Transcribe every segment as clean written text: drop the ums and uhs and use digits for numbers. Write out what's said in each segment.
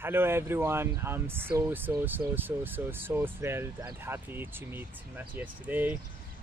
Hello everyone, I'm so thrilled and happy to meet Matias today.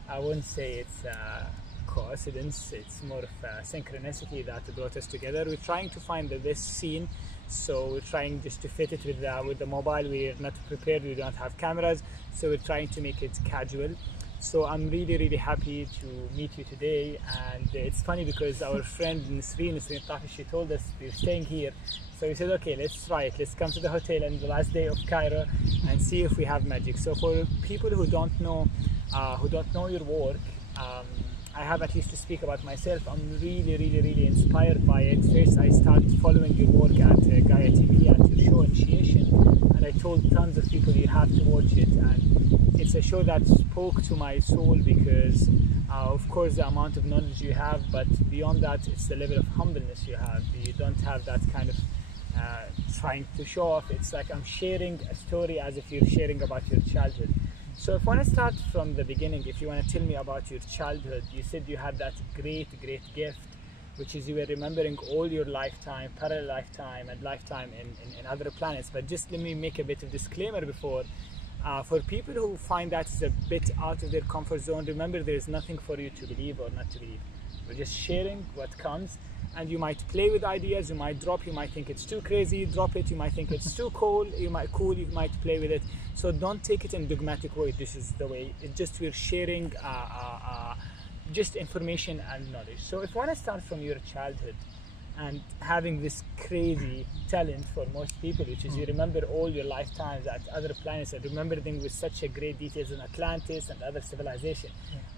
I wouldn't say it's a coincidence, it's more of a synchronicity that brought us together. We're trying to find the best scene, so we're trying just to fit it with the mobile. We're not prepared, we don't have cameras, so we're trying to make it casual. So I'm really happy to meet you today, and it's funny because our friend Nisreen Tafish, she told us we're staying here, so we said okay, let's try it, let's come to the hotel on the last day of Cairo and see if we have magic. So for people who don't know your work, I have at least to speak about myself. I'm really inspired by it. First I started following your work at Gaia TV, at your show Initiation, and I told tons of people you have to watch it, and it's a show that spoke to my soul because of course the amount of knowledge you have, but beyond that it's the level of humbleness you have. You don't have that kind of trying to show off. It's like I'm sharing a story as if you're sharing about your childhood. So if I want to start from the beginning, if you want to tell me about your childhood, you said you had that great gift, which is you were remembering all your lifetime, parallel lifetime and lifetime in other planets. But just let me make a bit of disclaimer before. For people who find that is a bit out of their comfort zone, remember there is nothing for you to believe or not to believe. We're just sharing what comes, and you might play with ideas, you might drop, you might think it's too crazy, drop it, you might think it's too cool, you might play with it. So don't take it in dogmatic way, this is the way. It's just we're sharing just information and knowledge. So if you want to start from your childhood and having this crazy talent for most people, which is you remember all your lifetimes at other planets and remember them with such a great details in Atlantis and other civilization.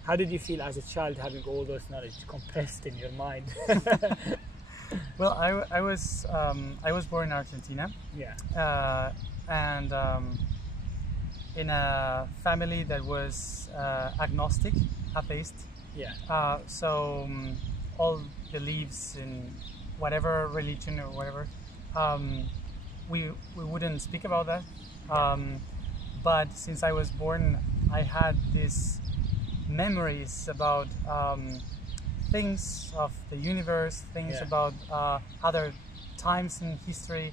How did you feel as a child having all those knowledge compressed in your mind? Well, I was born in Argentina. Yeah. And in a family that was agnostic, atheist. Yeah. So all beliefs in whatever religion or whatever, we wouldn't speak about that. But since I was born, I had these memories about things of the universe, things about other times in history.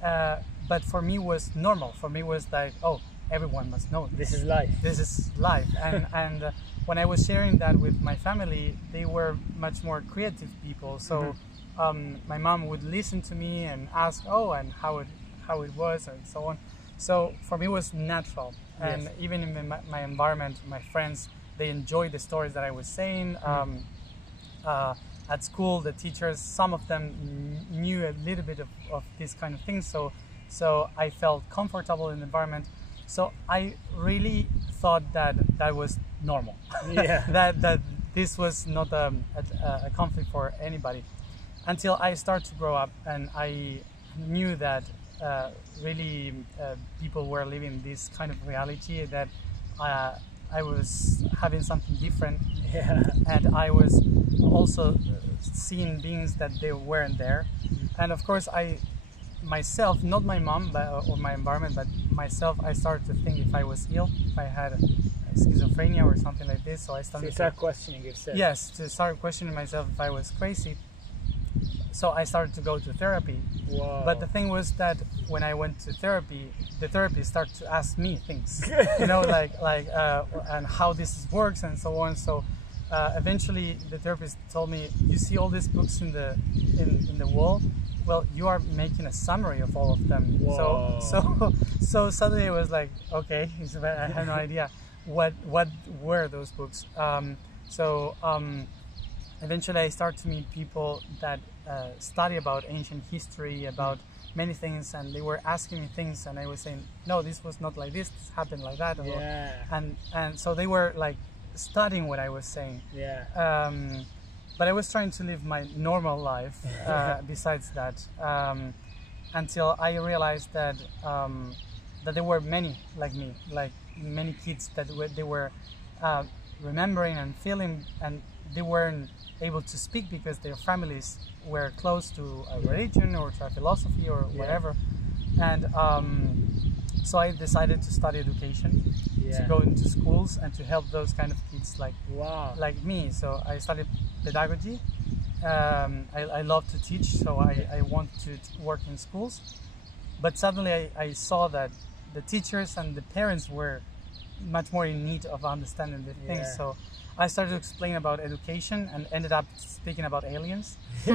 But for me, it was normal. For me, it was like, oh, everyone must know this is life. This is life. And when I was sharing that with my family, they were much more creative people. So my mom would listen to me and ask, oh, and how it was, and so on. So for me, it was natural. And even in my environment, my friends, they enjoyed the stories that I was saying. At school, the teachers, some of them knew a little bit of this kind of things. So I felt comfortable in the environment. So I really thought that was normal. Yeah. that this was not a conflict for anybody, until I started to grow up and I knew that really people were living this kind of reality, that I was having something different. Yeah. And I was also seeing beings that they weren't there. And of course I myself, not my mom or my environment, but myself, I started to think if I was ill, if I had schizophrenia or something like this. So I started to start questioning yourself. Yes, to start questioning myself if I was crazy. So I started to go to therapy. Wow. But the thing was that when I went to therapy, the therapist started to ask me things, you know, like and how this works and so on. So eventually the therapist told me, you see all these books in the wall? Well, you are making a summary of all of them. Whoa. So suddenly it was like, okay, I had no idea what were those books. Eventually I started to meet people that study about ancient history, about many things, and they were asking me things, and I was saying, no, this was not like this happened like that. Yeah. And so they were like studying what I was saying. Yeah. But I was trying to live my normal life besides that, until I realized that there were many like me, like many kids that they were remembering and feeling, and they weren't able to speak because their families were close to a religion or to a philosophy or whatever. And so I decided to study education, to go into schools and to help those kind of kids like me. So I studied pedagogy. I love to teach, so I want to work in schools. But suddenly I saw that the teachers and the parents were much more in need of understanding the things. Yeah. So I started to explain about education and ended up speaking about aliens. So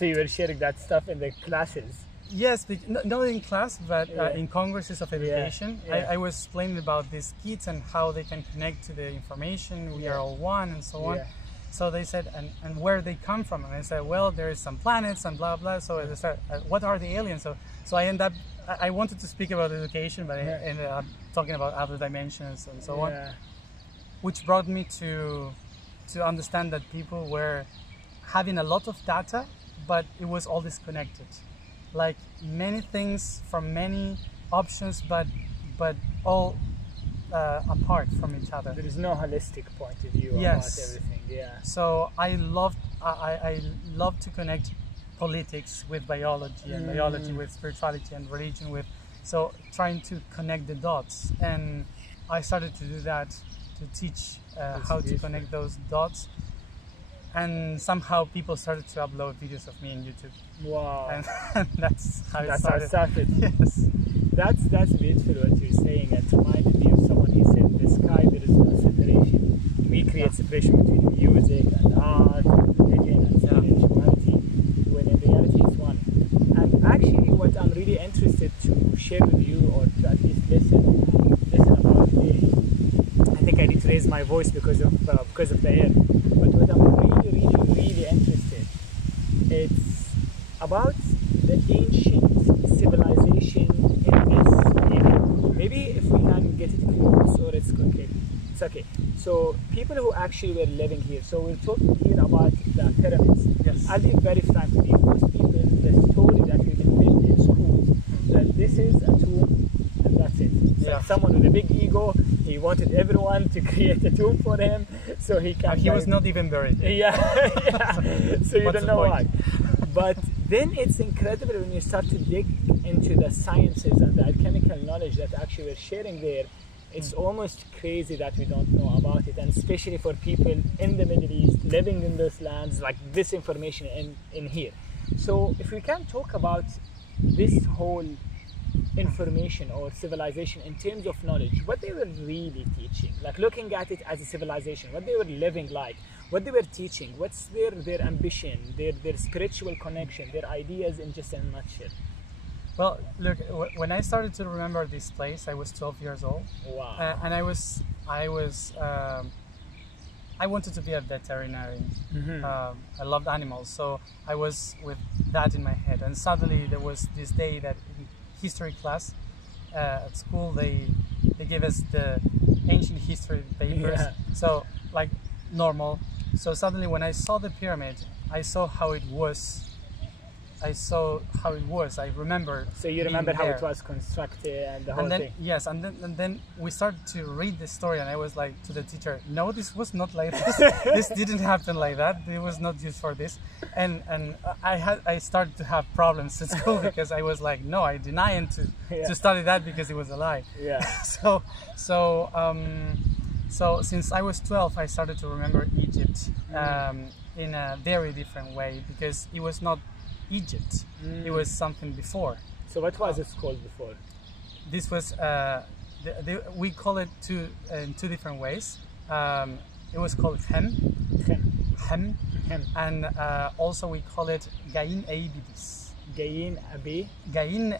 you were sharing that stuff in the classes? Yes, not in class, but in congresses of education. Yeah. I was explaining about these kids and how they can connect to the information. We are all one, and so on. Yeah. So they said, and where they come from? And I said, well, there is some planets and blah blah. So they said, what are the aliens? So I end up. I wanted to speak about education, but I ended up talking about other dimensions and so on, which brought me to understand that people were having a lot of data, but it was all disconnected. Like many things from many options, but all apart from each other. There is no holistic point of view about everything. Yeah. So I love to connect politics with biology and biology with spirituality and religion with. So trying to connect the dots, and I started to do that, to teach how to connect those dots. And somehow people started to upload videos of me on YouTube. Wow. And that's how it started. Yes. That's beautiful what you're saying. It reminded me of someone. He said, in the sky there is no separation. We create separation between music and art, religion and spirituality, when in reality it's one. And actually what I'm really interested to share with you, or to at least listen about today, I think I need to raise my voice because of the air. But what I'm really interested, it's about the ancient civilization in this area. Maybe if we can get it close, or it's okay. It's okay. So people who actually were living here. So we're talking here about the pyramids. Yes. I'll be very frank with you. Most people, the story that we've been filled in school, that this is a tomb and that's it. It's like someone with a big ego. He wanted everyone to create a tomb for him, so he can. He was not even buried. Yeah. So you don't know why. But then it's incredible when you start to dig into the sciences and the alchemical knowledge that actually we're sharing there. It's almost crazy that we don't know about it, and especially for people in the Middle East living in those lands, like this information in here. So if we can talk about this whole information or civilization in terms of knowledge, what they were really teaching, like looking at it as a civilization, what they were living like, what they were teaching, what's their ambition, their spiritual connection, their ideas in just a nutshell. Well, look, when I started to remember this place, I was 12 years old. Wow. And I wanted to be a veterinarian. I loved animals, so I was with that in my head. And suddenly there was this day that in history class at school, they gave us the ancient history papers. So like normal. So suddenly when I saw the pyramid, I saw how it was. I remember. So you remember how it was constructed and the whole thing. Yes, and then we started to read the story, and I was like to the teacher, "No, this was not like this. This didn't happen like that. It was not used for this." And I started to have problems at school because I was like, "No, I deny him to study that because it was a lie." Yeah. So since I was 12, I started to remember Egypt in a very different way, because it was not Egypt. It was something before. So what was it called before? This was we call it in two different ways. It was called Hem, and also we call it Gain Aibidis. Gain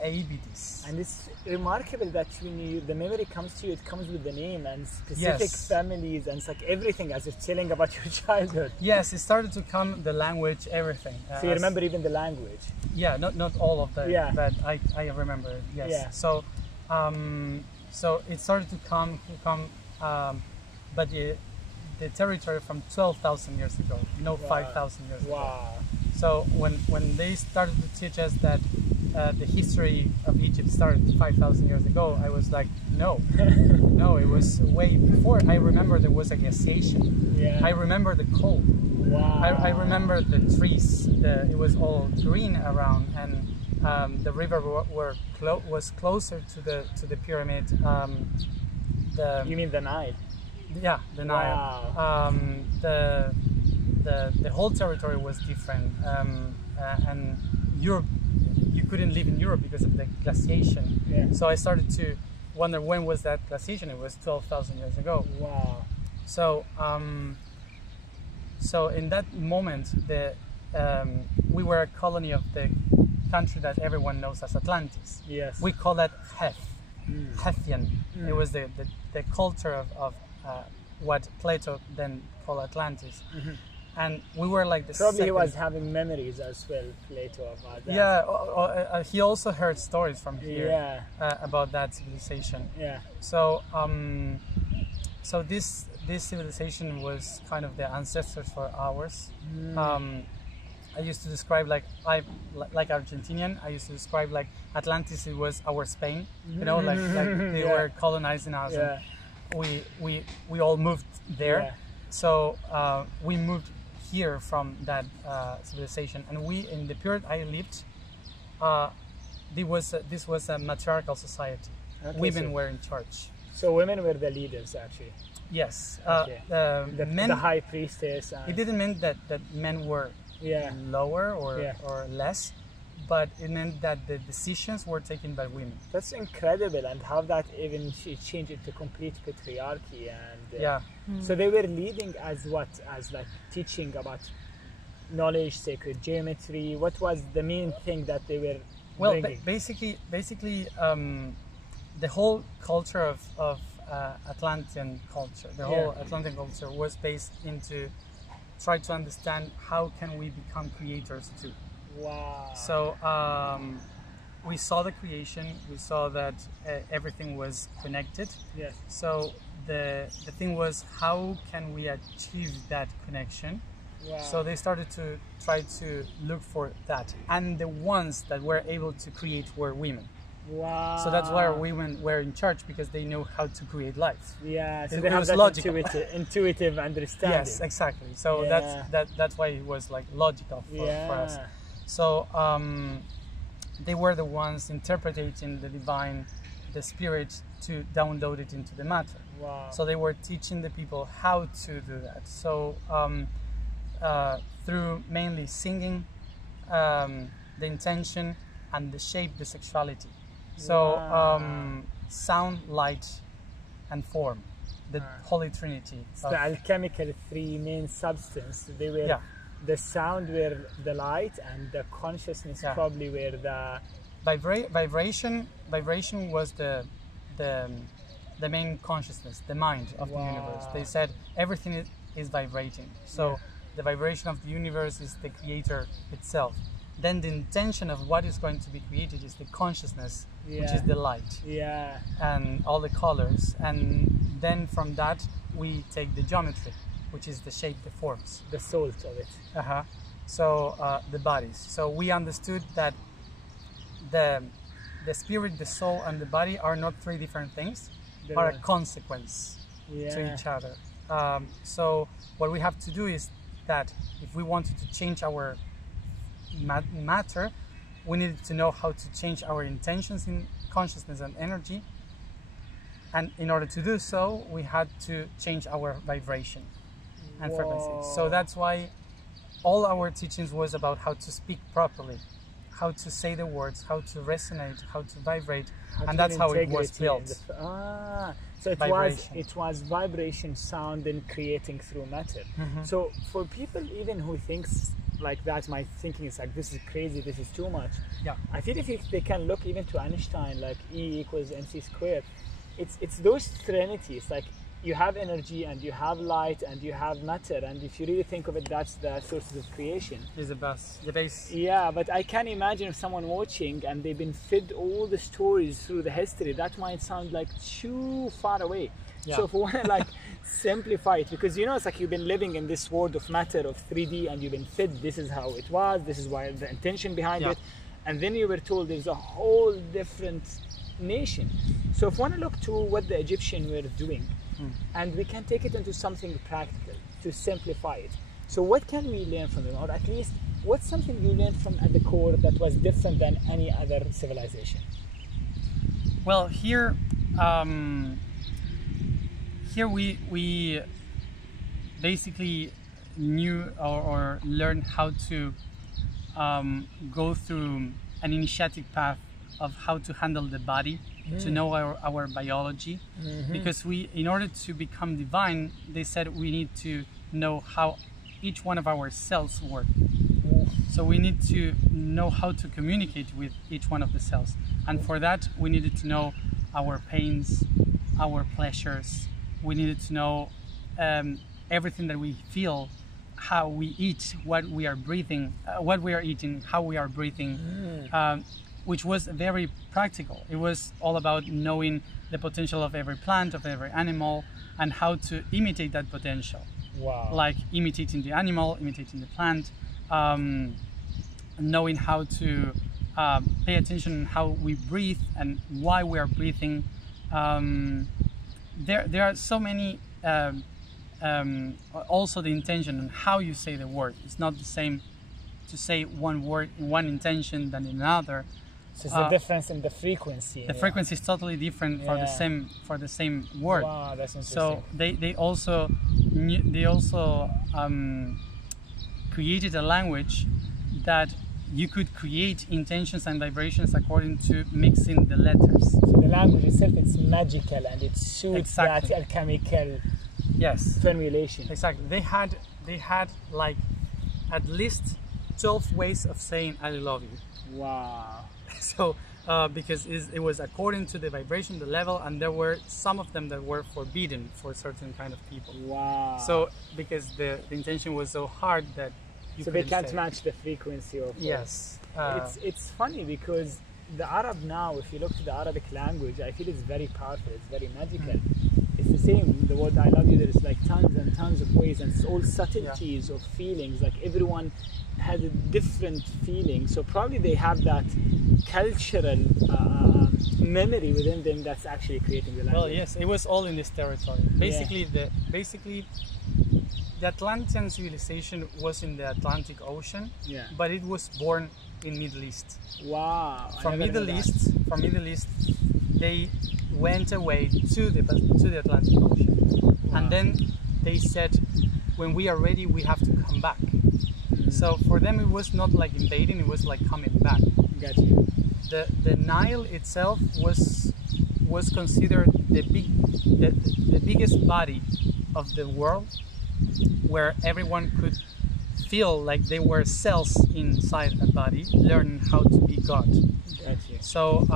Aibidis. And it's remarkable that when the memory comes to you, it comes with the name and specific families, and it's like everything as it's telling about your childhood. Yes, it started to come, the language, everything. So you remember even the language? Yeah, not all of them, but I remember, yes. Yeah. So it started to come, but the territory from 12,000 years ago, 5,000 years ago. Wow. So when they started to teach us that the history of Egypt started 5,000 years ago, I was like, no, it was way before. I remember there was a glaciation. Yeah. I remember the cold. Wow. I remember the trees. It was all green around, and the river was closer to the pyramid. You mean the Nile? Yeah, the Nile. Wow. The whole territory was different, and Europe, you couldn't live in Europe because of the glaciation. Yeah. So I started to wonder, when was that glaciation? It was 12,000 years ago. Wow. So so in that moment, we were a colony of the country that everyone knows as Atlantis. Yes. We call that Hethian. It was the culture of what Plato then called Atlantis. And we were like the Probably he second. was having memories as well, Plato, about that. Yeah, he also heard stories from here Yeah. about that civilization. Yeah. So so this civilization was kind of the ancestors for ours. I used to describe like Argentinian. I used to describe like Atlantis. It was our Spain, you know, like they were colonizing us. Yeah. And we all moved there. Yeah. So we moved here from that civilization, and we, in the period I lived, this was a matriarchal society. Okay, Women were in charge. So women were the leaders, actually. Yes. Okay. Men, the high priestess. And it didn't mean that men were lower or less, but it meant that the decisions were taken by women. That's incredible, and how that even changed into complete patriarchy. And so they were leading as what? As like teaching about knowledge, sacred geometry. What was the main thing that they were bringing? Basically, the whole culture of Atlantean culture, the whole Atlantean culture was based into try to understand how can we become creators too. Wow. So we saw the creation, we saw that everything was connected. Yes. So the thing was, how can we achieve that connection? Wow. So they started to try to look for that, and the ones that were able to create were women. Wow. So that's why women were in charge, because they know how to create life. Yeah, so It they have was that logical. intuitive understanding. Yes, exactly. So that's why it was like logical for us. So they were the ones interpreting the divine, the spirit, to download it into the matter. Wow. So they were teaching the people how to do that. So through mainly singing, the intention, and the shape, the sexuality. So sound, light, and form, the Holy Trinity. So the alchemical three main substance. They were the sound were the light, and the consciousness probably were the vibration. Vibration was the main consciousness, the mind of the universe. They said everything is vibrating. So the vibration of the universe is the creator itself. Then the intention of what is going to be created is the consciousness, which is the light, and all the colors. And then from that we take the geometry, which is the shape, the forms, the salt of it. So the bodies. So we understood that the spirit, the soul, and the body are not three different things, are a consequence to each other. So what we have to do is that if we wanted to change our matter, we needed to know how to change our intentions in consciousness and energy, and in order to do so we had to change our vibration and frequency. So that's why all our teachings was about how to speak properly, how to say the words, how to resonate, how to vibrate, and that's how it was built. So it was vibration, sound, and creating through matter. So for people even who thinks like that, my thinking is like, this is crazy, this is too much. I feel if they can look even to Einstein, like E equals mc squared, it's those trinities, like you have energy and you have light and you have matter, and if you really think of it, that's the sources of creation. Is the base. Yeah, but I can imagine if someone watching and they've been fed all the stories through the history, that might sound like too far away. So if we want to like simplify it, because you know, it's like you've been living in this world of matter, of 3D, and you've been fed, this is how it was, this is why the intention behind it, and then you were told there's a whole different nation. So if we want to look to what the Egyptians were doing, and we can take it into something practical to simplify it. So what can we learn from them, or at least what's something you learned from at the core that was different than any other civilization? Well, here we basically knew or learned how to go through an initiatic path of how to handle the body, to know our biology, because in order to become divine, they said we need to know how each one of our cells work. So we need to know how to communicate with each one of the cells, and for that we needed to know our pains, our pleasures. We needed to know everything that we feel, how we eat, what we are breathing, what we are eating, how we are breathing, which was very practical. It was all about knowing the potential of every plant, of every animal, and how to imitate that potential. Wow. Like imitating the animal, imitating the plant, knowing how to pay attention on how we breathe and why we are breathing. There are so many, also the intention and how you say the word. It's not the same to say one word in one intention than in another. So it's the difference in the frequency. The frequency is totally different for the same word. Wow, that's interesting. So they also created a language that you could create intentions and vibrations according to mixing the letters. So the language itself, it's magical and it suits that alchemical formulation. Exactly. They had like at least 12 ways of saying I love you. Wow. So because it was according to the vibration, the level, and there were some of them that were forbidden for certain kind of people. Wow. So because the intention was so hard that so they can't match the frequency of it's funny because the Arab now, if you look to the Arabic language, I feel it's very powerful, it's very magical. It's the same, the word I love you, there's like tons and tons of ways, and it's all subtleties of feelings, like everyone has a different feeling, so probably they have that cultural memory within them that's actually creating the language. Well, yes, it was all in this territory. Basically, the Atlantean civilization was in the Atlantic Ocean, but it was born in Middle East. Wow! From Middle East, they went away to the Atlantic Ocean, and then they said, when we are ready, we have to come back. So for them, it was not like invading; it was like coming back. Got you. The Nile itself was considered the biggest body of the world, where everyone could feel like they were cells inside a body, learning how to be God. Gotcha. So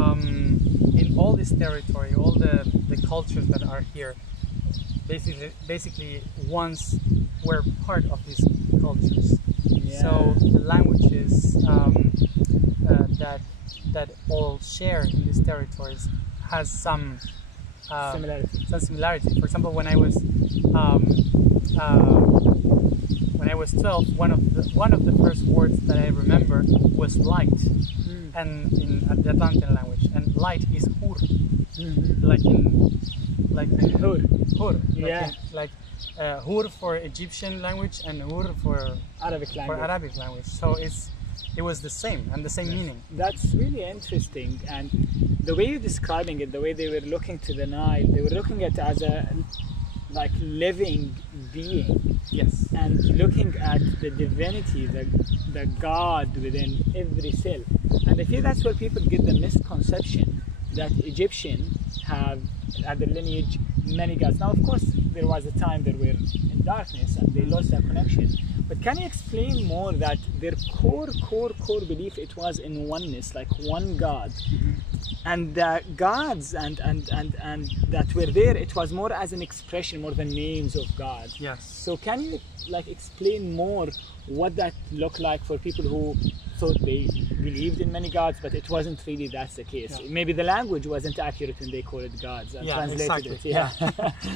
in all this territory, all the cultures that are here, basically once were part of these cultures. So the languages that all share in these territories has some similarity. For example, when I was 12, one of the first words that I remember was light, and in the Atlantean language, and light is hur, like hur, hur for Egyptian language and hur for Arabic language. So it was the same and the same meaning. That's really interesting, and the way you're describing it, the way they were looking to the Nile, they were looking at it as a like living being. Yes. And looking at the divinity, the God within every cell. And I feel that's where people get the misconception that Egyptians have at their lineage many gods. Now, of course, there was a time they were in darkness and they lost that connection. But can you explain more that their core belief, it was in oneness, like one God, and the gods and that were there, it was more as an expression, more than names of God. Yes. So can you like explain more what that looked like for people who thought they believed in many gods, but it wasn't really that's the case. Yeah. Maybe the language wasn't accurate when they called it gods and translated it. Yeah.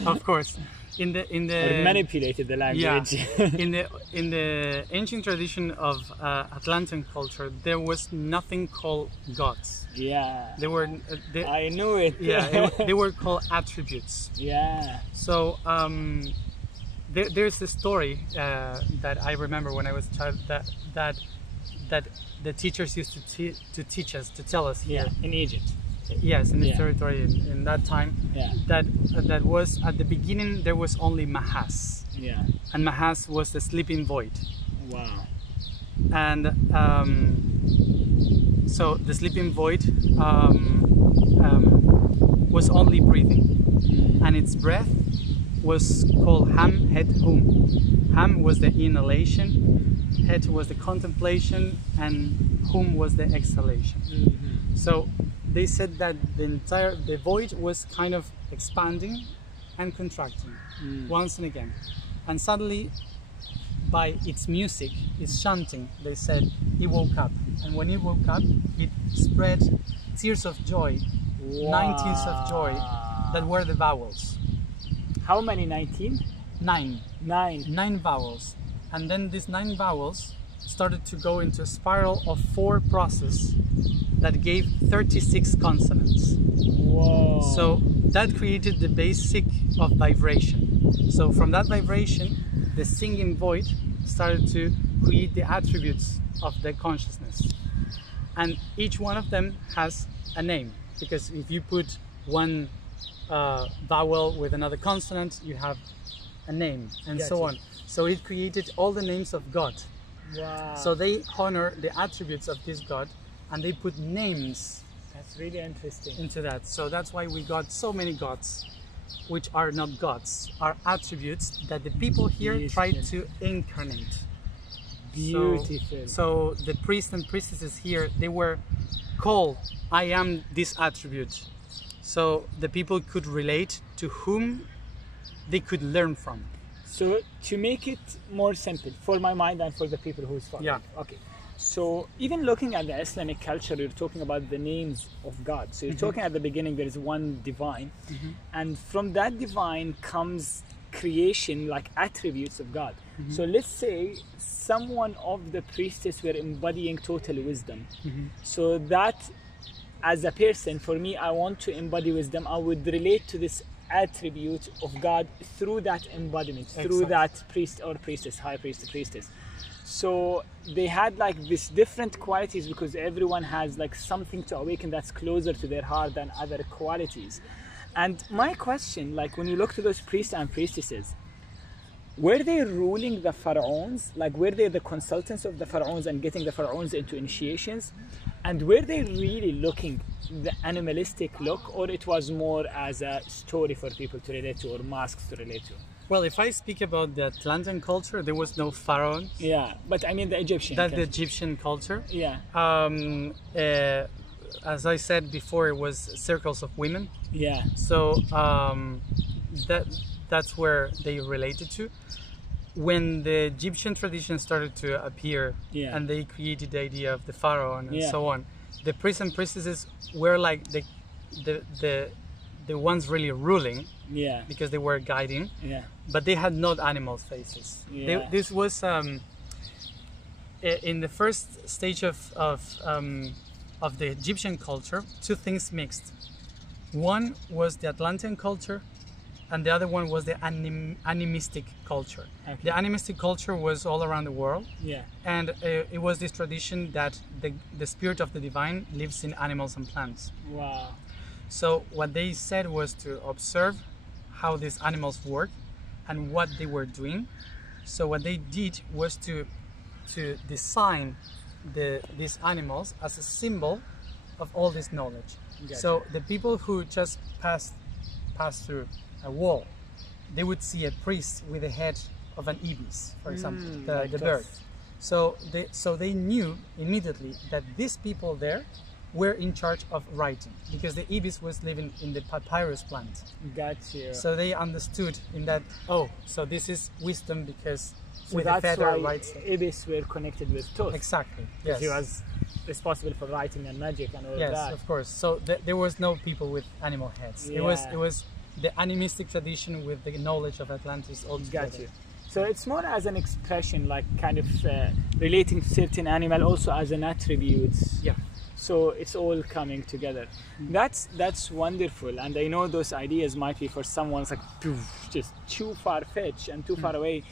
Of course. In the or manipulated the language. Yeah. in the ancient tradition of Atlantean culture, there was nothing called gods. Yeah. They were. I knew it. Yeah. They were called attributes. Yeah. So there's a story that I remember when I was a child that the teachers used to teach us, to tell us here in Egypt. Yes, in this territory in that time. Yeah. That was at the beginning there was only Mahas. Yeah. And Mahas was the sleeping void. Wow. And so the sleeping void was only breathing, and its breath was called Ham, Het, Hum. Ham was the inhalation, Het was the contemplation, and Hum was the exhalation. Mm-hmm. So they said that the void was kind of expanding and contracting once and again, and suddenly, by its music, its chanting, they said he woke up, and when he woke up, it spread tears of joy, 9 tears of joy, that were the vowels. How many? 19? 9. 9 vowels, and then these 9 vowels started to go into a spiral of 4 process that gave 36 consonants. Whoa. So that created the basic of vibration. So from that vibration, the singing void started to create the attributes of the consciousness. And each one of them has a name, because if you put one vowel with another consonant, you have a name, and so on. So it created all the names of God. Wow. So they honor the attributes of this God, and they put names. That's really interesting. Into that. So that's why we got so many gods, which are not gods, are attributes that the people here tried to incarnate. Beautiful. So the priests and priestesses here, they were called, I am this attribute. So the people could relate to whom they could learn from. So to make it more simple for my mind and for the people who's following. Yeah. Okay. So even looking at the Islamic culture, you're talking about the names of God. So you're talking at the beginning, there is one divine. And from that divine comes creation, like attributes of God. So let's say someone of the priestess were embodying total wisdom. So that, as a person, for me, I want to embody wisdom. I would relate to this attribute of God through that embodiment, through that priest or priestess, high priest, priestess. So they had like these different qualities because everyone has like something to awaken that's closer to their heart than other qualities. And my question, like when you look to those priests and priestesses, were they ruling the pharaohs? Like were they the consultants of the pharaohs and getting the pharaohs into initiations? And were they really looking the animalistic look, or it was more as a story for people to relate to or masks to relate to? Well, if I speak about the Atlantean culture, there was no pharaohs. Yeah, but I mean the Egyptian. That's the Egyptian culture. Yeah. As I said before, it was circles of women. Yeah. So that's where they related to. When the Egyptian tradition started to appear, and they created the idea of the pharaoh and so on, the priests and priestesses were like the ones really ruling, because they were guiding, but they had not animal faces. This was in the first stage of the Egyptian culture, 2 things mixed. One was the Atlantean culture, and the other one was the animistic culture. Okay. The animistic culture was all around the world, and it was this tradition that the spirit of the divine lives in animals and plants. Wow. So what they said was to observe how these animals work and what they were doing. So what they did was to design these animals as a symbol of all this knowledge. Gotcha. So the people who just pass through a wall, they would see a priest with the head of an ibis, for example, the bird. So they knew immediately that these people there were in charge of writing, because the ibis was living in the papyrus plant. Gotcha. So they understood in that, so this is wisdom, because with the feather writes. Ibis were connected with Thoth. Exactly. Yes. He was responsible for writing and magic and all of that. Yes, of course. So there was no people with animal heads. It was the animistic tradition with the knowledge of Atlantis all together. Got you. So it's more as an expression, like kind of relating to certain animal also as an attribute. Yeah. So it's all coming together. That's wonderful, and I know those ideas might be for someone like just too far-fetched and too far away.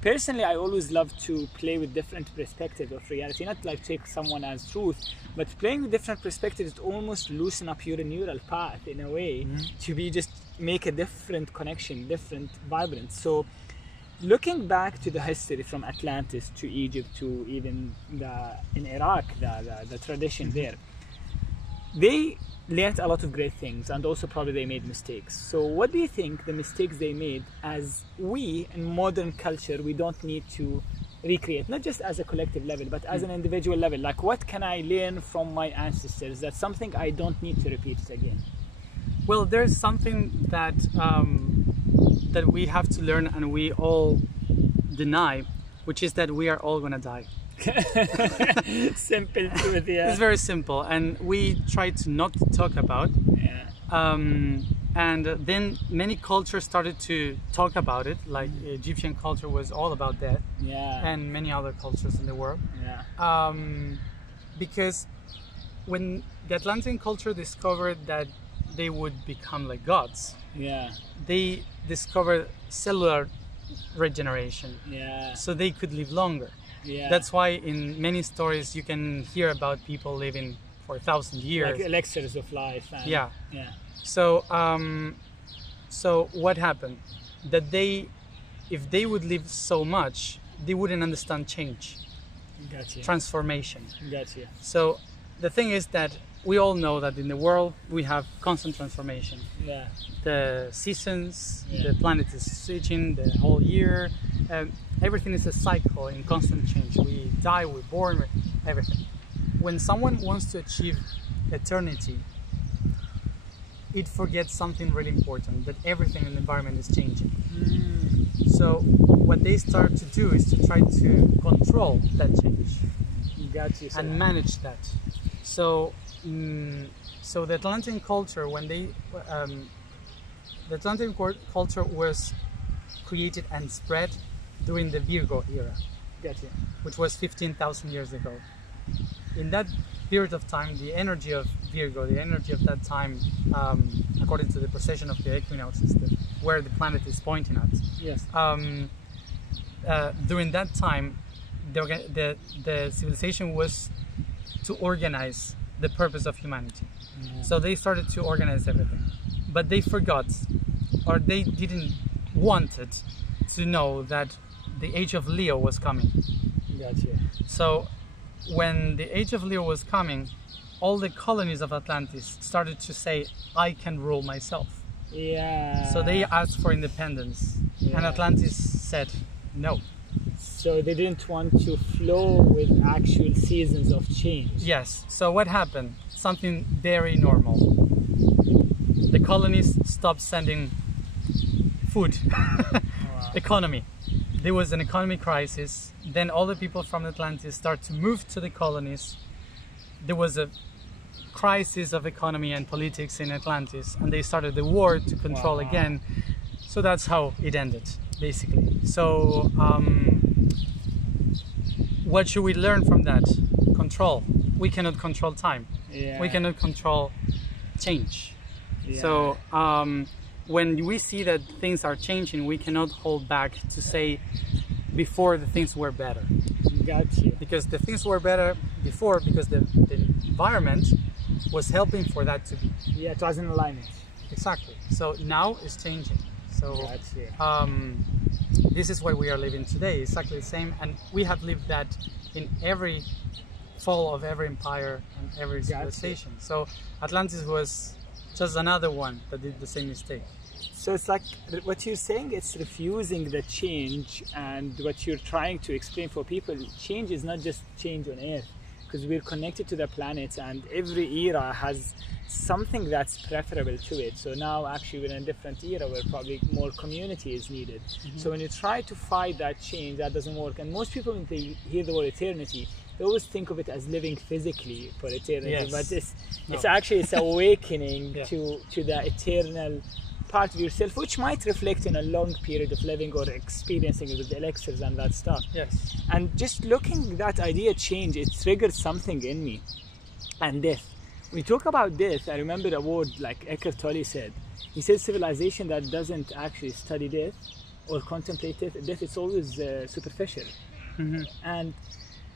Personally, I always love to play with different perspectives of reality, not like take someone as truth, but playing with different perspectives to almost loosen up your neural path in a way to be just make a different connection, different vibrance. So looking back to the history from Atlantis to Egypt to even in Iraq, the tradition there, they learned a lot of great things, and also probably they made mistakes. So what do you think the mistakes they made, as we in modern culture, we don't need to recreate, not just as a collective level, but as an individual level? Like, what can I learn from my ancestors? That's something I don't need to repeat it again. Well, there's something that that we have to learn, and we all deny, which is that we are all gonna die. Simple truth, yeah. It's very simple, and we try to not talk about. Yeah. And then many cultures started to talk about it, like Egyptian culture was all about death. Yeah. And many other cultures in the world. Yeah. Because when the Atlantean culture discovered that they would become like gods, Yeah. they discovered cellular regeneration. Yeah. So they could live longer. Yeah. That's why in many stories you can hear about people living for 1,000 years. Like elixirs of life. And, Yeah. Yeah. So, so what happened? That if they would live so much, they wouldn't understand change, Gotcha. transformation. Gotcha. So the thing is that we all know that in the world we have constant transformation. Yeah. The seasons, Yeah. the planet is switching the whole year. Everything is a cycle in constant change. We die, we're born, everything. When someone wants to achieve eternity, it forgets something really important, that everything in the environment is changing. So what they start to do is to try to control that change Gotcha. and manage that. So, so the Atlantean culture, when they, the Atlantean culture was created and spread during the Virgo era, Gotcha. which was 15,000 years ago. In that period of time, the energy of Virgo, the energy of that time, according to the precession of the equinoxes, where the planet is pointing at. Yes. During that time, the civilization was to organize the purpose of humanity. Yeah. So they started to organize everything, but they forgot, or they didn't want it to know that the age of Leo was coming. Gotcha. So when the age of Leo was coming, all the colonies of Atlantis started to say, I can rule myself. Yeah. So they asked for independence, and Yeah. Atlantis said no. So they didn't want to flow with actual seasons of change. Yes, so what happened? Something very normal. The colonies stopped sending food. Wow. Economy. There was an economic crisis. Then all the people from Atlantis started to move to the colonies. There was a crisis of economy and politics in Atlantis, and they started the war to control Wow. again. So that's how it ended, basically. So what should we learn from that? Control. We cannot control time. Yeah. We cannot control change. Yeah. So when we see that things are changing, we cannot hold back to say before the things were better. Gotcha. Because the things were better before, because the environment was helping for that to be. Yeah, it was in alignment. Exactly. So now it's changing. So Gotcha. this is what we are living today, exactly the same. And we have lived that in every fall of every empire and every civilization. So Atlantis was just another one that did the same mistake. So it's like what you're saying, it's refusing the change, and what you're trying to explain for people, change is not just change on Earth, because we're connected to the planet, and every era has something that's preferable to it. So now actually we're in a different era where probably more community is needed. Mm-hmm. So when you try to fight that change, that doesn't work. And most people, when they hear the word eternity, they always think of it as living physically for eternity. Yes. But it's actually it's awakening yeah. to the eternal part of yourself, which might reflect in a long period of living or experiencing with the elixirs and that stuff. Yes. And just looking that idea change, it triggered something in me. And death. When we talk about death, I remember a word like Eckhart Tolle said. He said civilization that doesn't actually study death or contemplate death, it's always superficial. Mm-hmm. And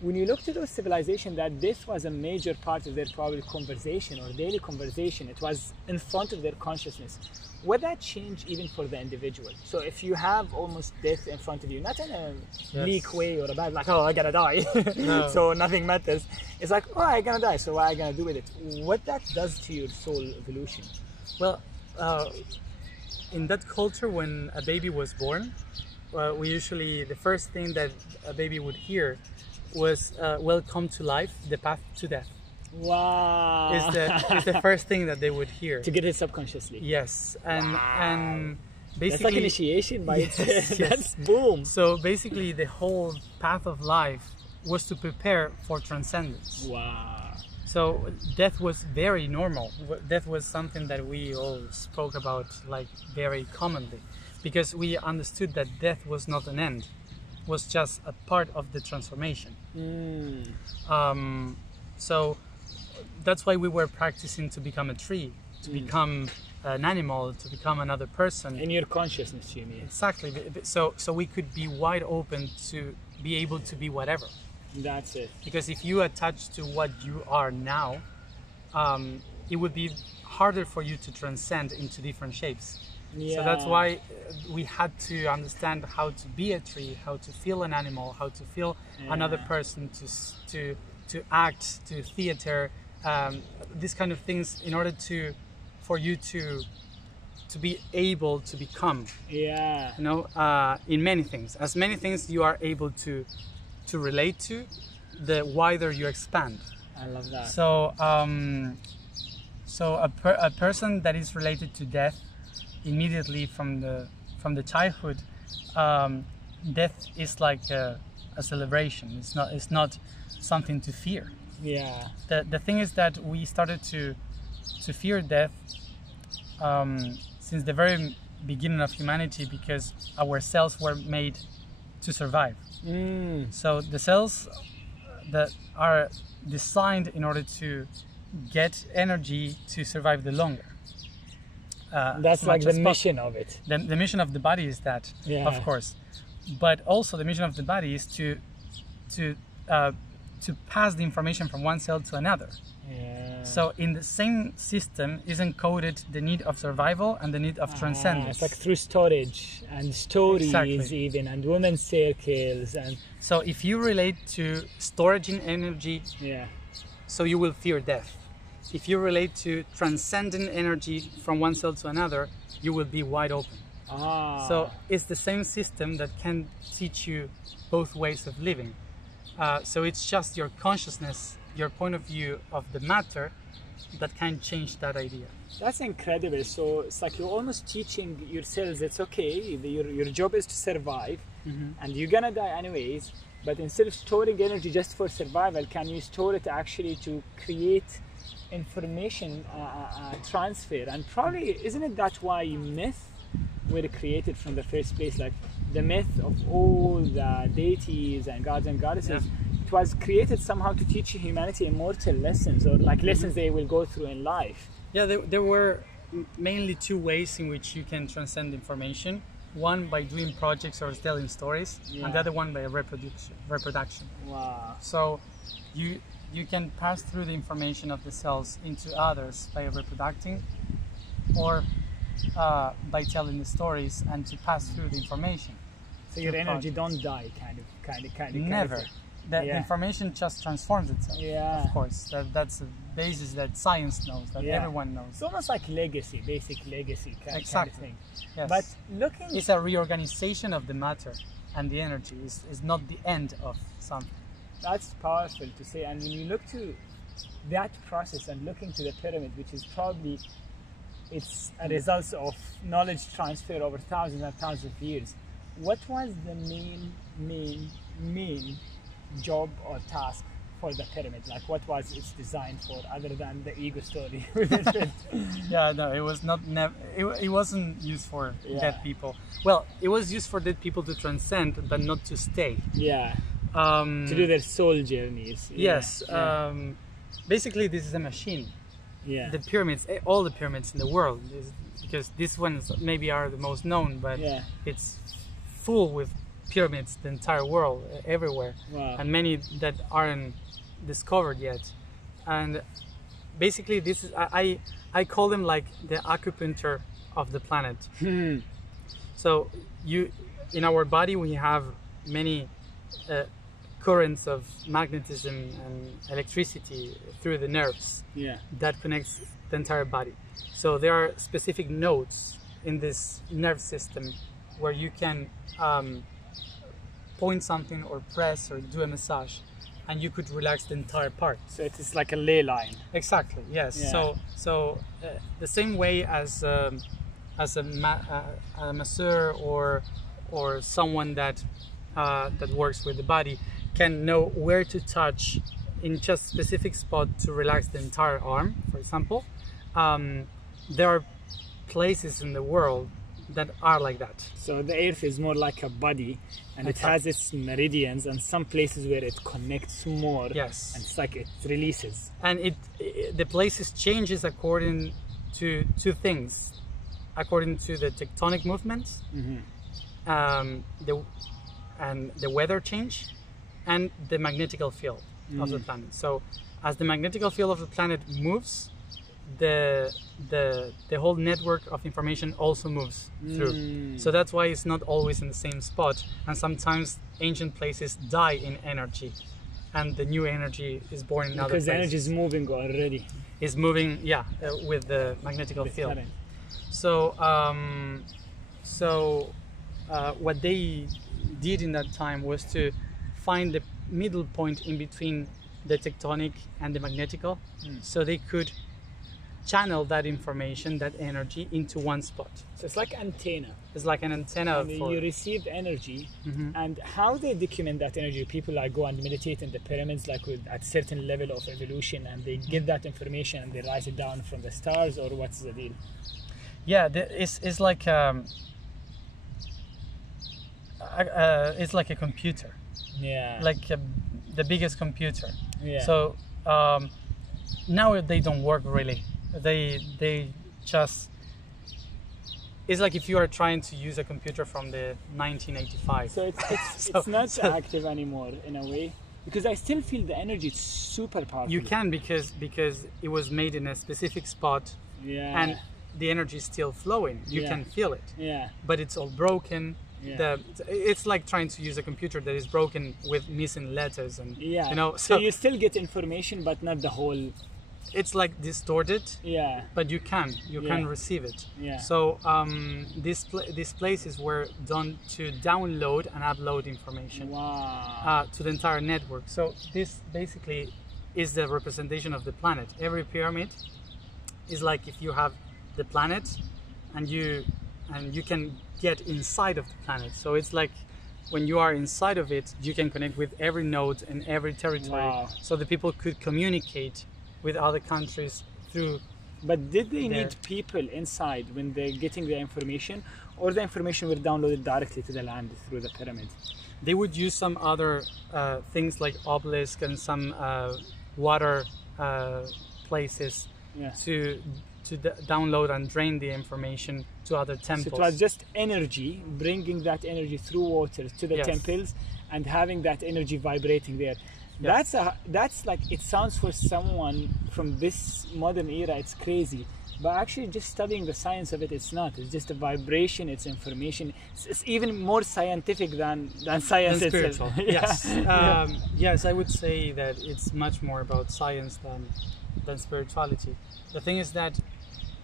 when you look to those civilizations, that this was a major part of their probably conversation or daily conversation, it was in front of their consciousness. Would that change even for the individual? So if you have almost death in front of you, not in a bleak way or a bad, like, oh, I gotta die, No. so nothing matters. It's like, oh, I gotta die, so what I gonna do with it? What that does to your soul evolution? Well, in that culture, when a baby was born, we usually, the first thing that a baby would hear was welcome to life, the path to death. Wow. Is the first thing that they would hear. To get it subconsciously. Yes, and Wow. and That's basically like initiation by itself. yes. That's boom. So basically, the whole path of life was to prepare for transcendence. Wow. So death was very normal. Death was something that we all spoke about like very commonly, because we understood that death was not an end, was just a part of the transformation. So that's why we were practicing to become a tree, to become an animal, to become another person. In your consciousness, you mean? Exactly. So we could be wide open to be able to be whatever. That's it. Because if you attach to what you are now, it would be harder for you to transcend into different shapes. Yeah. So that's why we had to understand how to be a tree, how to feel an animal, how to feel another person, to act, to theater, these kind of things, in order for you to be able to become. Yeah. You know, in many things, as many things you are able to relate to, the wider you expand. I love that. So, a person that is related to death, immediately from the childhood, death is like a celebration. It's not something to fear. Yeah. The thing is that we started to fear death since the very beginning of humanity, because our cells were made to survive. So the cells that are designed in order to get energy to survive the longer. That's like the mission of it. The mission of the body is that, of course, but also the mission of the body is to pass the information from one cell to another. Yeah. So in the same system is encoded the need of survival and the need of transcendence. It's like through storage and stories, Exactly. even, and women's circles, and So if you relate to storage in energy, so you will fear death. If you relate to transcendent energy from one cell to another, you will be wide open. So it's the same system that can teach you both ways of living. So it's just your consciousness, your point of view of the matter, that can change that idea. That's incredible. So it's like you're almost teaching your cells, it's okay, your job is to survive, and you're gonna die anyways, but instead of storing energy just for survival, can you store it actually to create information transfer? And probably, isn't it that why myth were created from the first place? Like the myth of all the deities and gods and goddesses, it was created somehow to teach humanity immortal lessons, or like lessons they will go through in life. Yeah, there were mainly two ways in which you can transcend information. One by doing projects or telling stories, and the other one by reproduction. Wow. So you can pass through the information of the cells into others by reproducing, or by telling the stories and to pass through the information. So your energy don't die, kind of. Never. The information just transforms itself. Yeah. Of course. That's a basis that science knows, that everyone knows. It's almost like legacy, basic legacy kind of thing. Yes. But looking... It's a reorganization of the matter, and the energy is not the end of something. That's powerful to say. And when you look to that process and looking to the pyramid, which is probably, it's a result of knowledge transfer over thousands and thousands of years, what was the main job or task for the pyramid? Like, what was its designed for, other than the ego story? Yeah, no, it was not. It wasn't used for dead people. Well, it was used for dead people to transcend, but not to stay. Yeah. To do their soul journeys. Yes. Basically, this is a machine. Yeah. The pyramids, all the pyramids in the world, because these ones maybe are the most known, but it's full with pyramids, the entire world, everywhere, and many that aren't discovered yet. And basically, this is I call them like the acupuncture of the planet. So in our body we have many currents of magnetism and electricity through the nerves that connects the entire body. So there are specific nodes in this nerve system where you can point something or press or do a massage, and you could relax the entire part. So it is like a ley line. Exactly. Yes. Yeah. So the same way as a masseur or someone that works with the body can know where to touch in just specific spot to relax the entire arm, for example. There are places in the world that are like that. So the earth is more like a body, and it has its meridians, and some places where it connects more. Yes. And it's like it releases. And the places changes according to two things, according to the tectonic movements, the weather change, and the magnetical field of the planet. So as the magnetical field of the planet moves, the whole network of information also moves through. So that's why it's not always in the same spot, and sometimes ancient places die in energy, and the new energy is born in other places. Because energy is moving already. Is moving, with the magnetical field. Current. So what they did in that time was to find the middle point in between the tectonic and the magnetical, so they could channel that information, that energy, into one spot. So it's like antenna. It's like an antenna. And you receive energy, and how they document that energy? People like go and meditate in the pyramids, like at certain level of evolution, and they get that information and they write it down from the stars, or what's the deal? Yeah, it's like it's like a computer. Yeah. Like the biggest computer. Yeah. So now they don't work really. They just, it's like if you are trying to use a computer from the 1985. So it's not active anymore in a way, because I still feel the energy is super powerful. You can because it was made in a specific spot, and the energy is still flowing. You can feel it. Yeah. But it's all broken. Yeah. It's like trying to use a computer that is broken with missing letters, and so you still get information, but not the whole. It's like distorted. Yeah. But you can receive it. Yeah. So these places were done to download and upload information. Wow. To the entire network. So this basically is the representation of the planet. Every pyramid is like if you have the planet, and you can get inside of the planet. So it's like when you are inside of it, you can connect with every node and every territory. Wow. So the people could communicate with other countries through. But did they need people inside when they're getting the information, or the information were downloaded directly to the land through the pyramid? They would use some other things like obelisk and some water places to download and drain the information to other temples. So it was just energy, bringing that energy through water to the temples, and having that energy vibrating there. That's like, it sounds for someone from this modern era, it's crazy. But actually, just studying the science of it, it's not. It's just a vibration, it's information. It's even more scientific than science itself. Yes. Yeah. Yes, I would say that it's much more about science than spirituality. The thing is that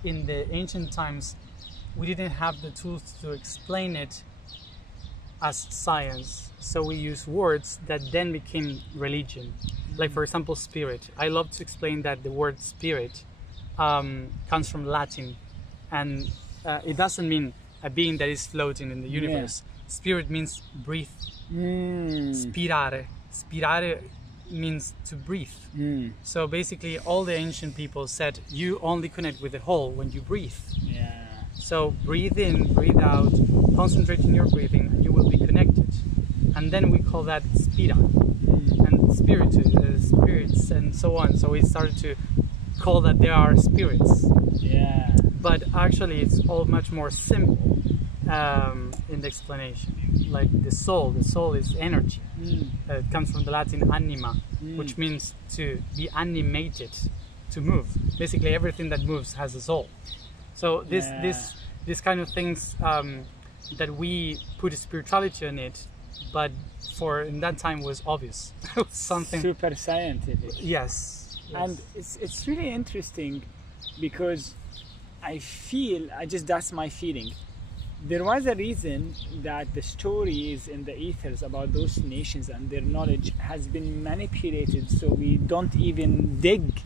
in the ancient times, we didn't have the tools to explain it as science. So we use words that then became religion. Like, for example, spirit. I love to explain that the word spirit comes from Latin, and it doesn't mean a being that is floating in the universe. Spirit means breathe. Spirare. Spirare means to breathe. So basically all the ancient people said you only connect with the whole when you breathe. So breathe in, breathe out, concentrate in your breathing, and you will be connected. And then we call that spira, and spirits and so on. So we started to call that there are spirits. But actually it's all much more simple. in the explanation. Like the soul is energy. It comes from the Latin anima, which means to be animated, to move. Basically, everything that moves has a soul. So this kind of things that we put spirituality on it, but for in that time was obvious. It was something super scientific. Yes. And it's really interesting because I feel, that's my feeling. There was a reason that the stories in the ethers about those nations and their knowledge has been manipulated, so we don't even dig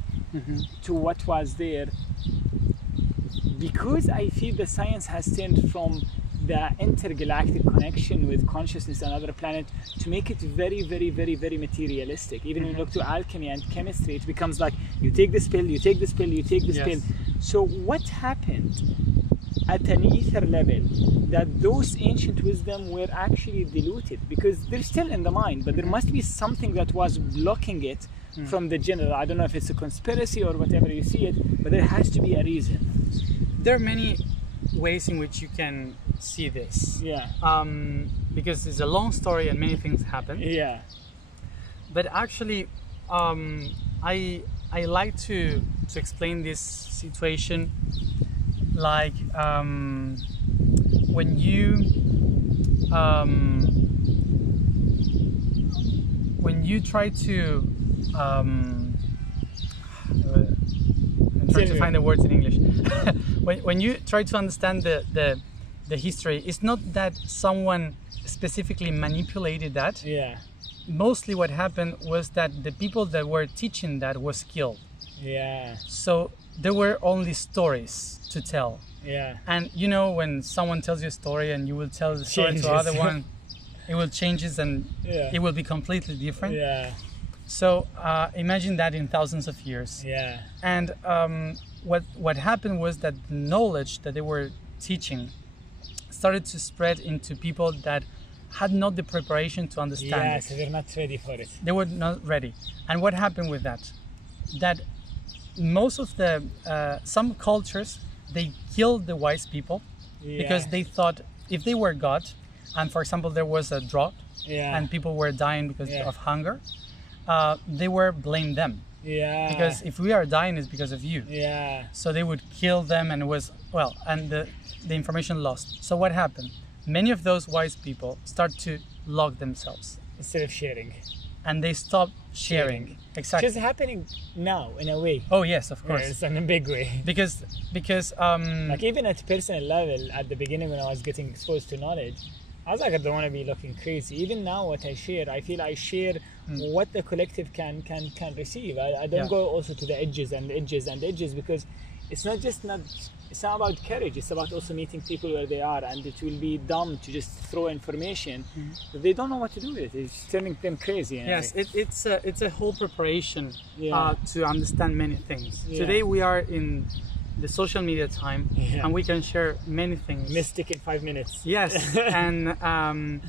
to what was there, because I feel the science has turned from the intergalactic connection with consciousness and other planet to make it very, very, very, very materialistic. Even when you look to alchemy and chemistry, it becomes like you take this pill, you take this pill, you take this pill. So what happened at an ether level that those ancient wisdom were actually diluted? Because they're still in the mind, but there must be something that was blocking it from the general. I don't know if it's a conspiracy or whatever you see it, but there has to be a reason. There are many ways in which you can see this. Because it's a long story and many things happen. But actually, I like to explain this situation like when you try to I'm trying to find the words in English. when you try to understand the history, it's not that someone specifically manipulated that. Mostly what happened was that the people that were teaching that was killed. So there were only stories to tell. And you know, when someone tells you a story and you will tell the story to other one, it will change and it will be completely different. So imagine that in thousands of years. And what happened was that the knowledge that they were teaching started to spread into people that had not the preparation to understand it. So they're not ready for it. They were not ready. And what happened with that? That most of the some cultures, they killed the wise people because they thought if they were God, and for example there was a drought and people were dying because of hunger, they were blame them. Because if we are dying, it's because of you. So they would kill them, and it was and the information lost. So what happened? Many of those wise people start to log themselves instead of sharing, and they stop sharing. Exactly. Which is happening now in a way. Oh yes, of course. It's in a big way. Because like even at personal level, at the beginning when I was getting exposed to knowledge, I was like, I don't want to be looking crazy. Even now, what I share, I feel I share what the collective can receive. I don't go also to the edges and the edges and the edges, because it's not about courage. It's about also meeting people where they are, and it will be dumb to just throw information that they don't know what to do with it. It's turning them crazy. Yes, it's a whole preparation to understand many things. Today we are in the social media time, and we can share many things. Mystic in 5 minutes. Yes, and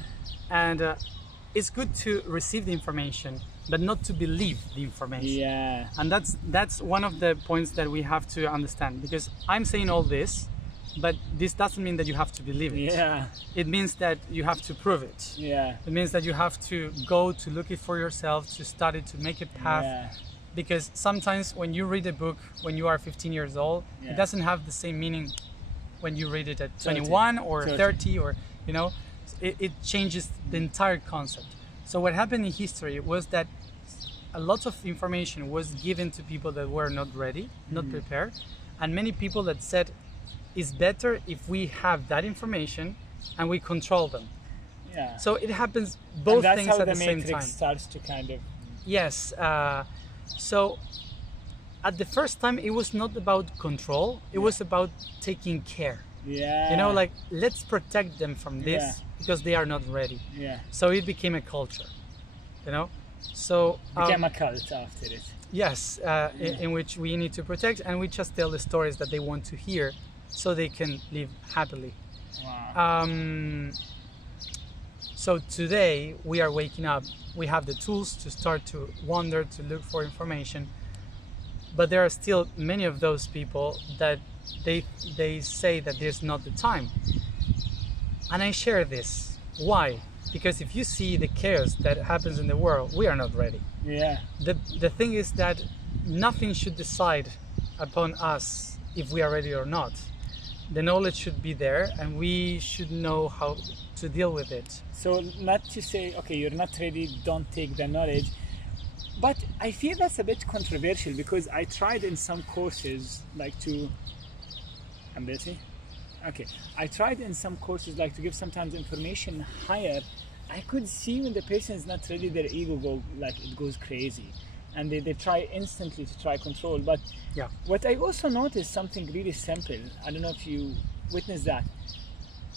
it's good to receive the information, but not to believe the information. And that's one of the points that we have to understand, because I'm saying all this, but this doesn't mean that you have to believe it. It means that you have to prove it. It means that you have to go to look it for yourself, to study, to make a path. Because sometimes when you read a book when you are 15 years old, it doesn't have the same meaning when you read it at 21 or 30, or you know, it changes the entire concept. So what happened in history was that a lot of information was given to people that were not ready, not prepared, and many people that said it's better if we have that information and we control them. So it happens both things at the same time. That's how the matrix starts to kind of... Yes. So at the first time, it was not about control. It was about taking care. You know, like, let's protect them from this because they are not ready. So it became a culture, you know. So became a cult after it. Yes, in which we need to protect, and we just tell the stories that they want to hear so they can live happily. So today we are waking up. We have the tools to start to wander, to look for information, but there are still many of those people that they say that there's not the time. And I share this. Why? Because if you see the chaos that happens in the world, we are not ready. Yeah. The thing is that nothing should decide upon us if we are ready or not. The knowledge should be there, and we should know how to deal with it. So not to say, okay, you're not ready, don't take the knowledge. But I feel that's a bit controversial, because I tried in some courses like to... I'm busy? Okay. I tried in some courses like to give sometimes information higher. I could see when the person is not ready, their ego goes crazy. And they try instantly to try control. But yeah, what I also noticed, something really simple, I don't know if you witnessed that,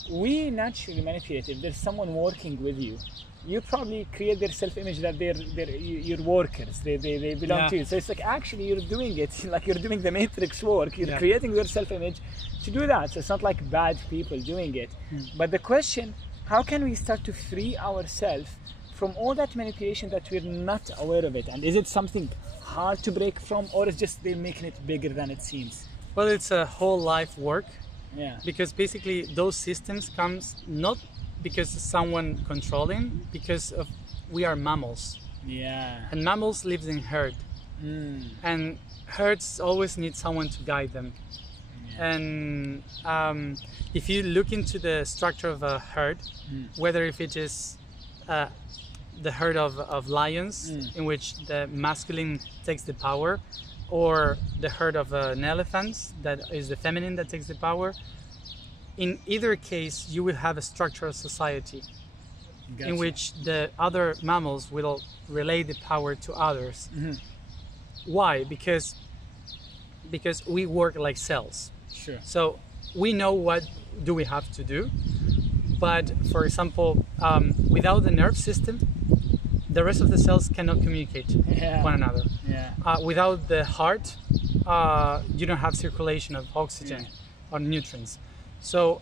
we naturally manipulate. If there's someone working with you, you probably create their self-image that they're your workers, they belong to you. So it's like actually you're doing it, like you're doing the matrix work, you're creating your self-image to do that. So it's not like bad people doing it. But the question, how can we start to free ourselves from all that manipulation that we're not aware of it? And is it something hard to break from, or is just they're making it bigger than it seems? Well, it's a whole life work. Yeah. Because basically those systems comes not because someone controlling, because of we are mammals. Yeah. And mammals live in herd. And herds always need someone to guide them. Yeah. And if you look into the structure of a herd, whether if it is the herd of lions, in which the masculine takes the power, or the herd of an elephant, that is the feminine that takes the power, in either case you will have a structure of society. Gotcha. In which the other mammals will relay the power to others. Why? Because we work like cells. Sure. So we know what do we have to do, but for example, without the nerve system, the rest of the cells cannot communicate one another. Yeah. Without the heart, you don't have circulation of oxygen or nutrients. So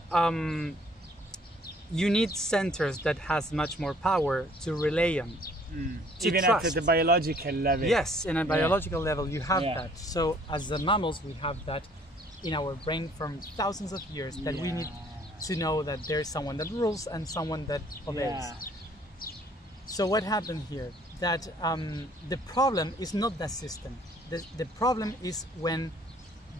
you need centers that has much more power to relay them. Even at the biological level. Yes, in a biological level you have that. So as the mammals, we have that in our brain from thousands of years, that we need to know that there's someone that rules and someone that obeys. So what happened here? That the problem is not that system. The problem is when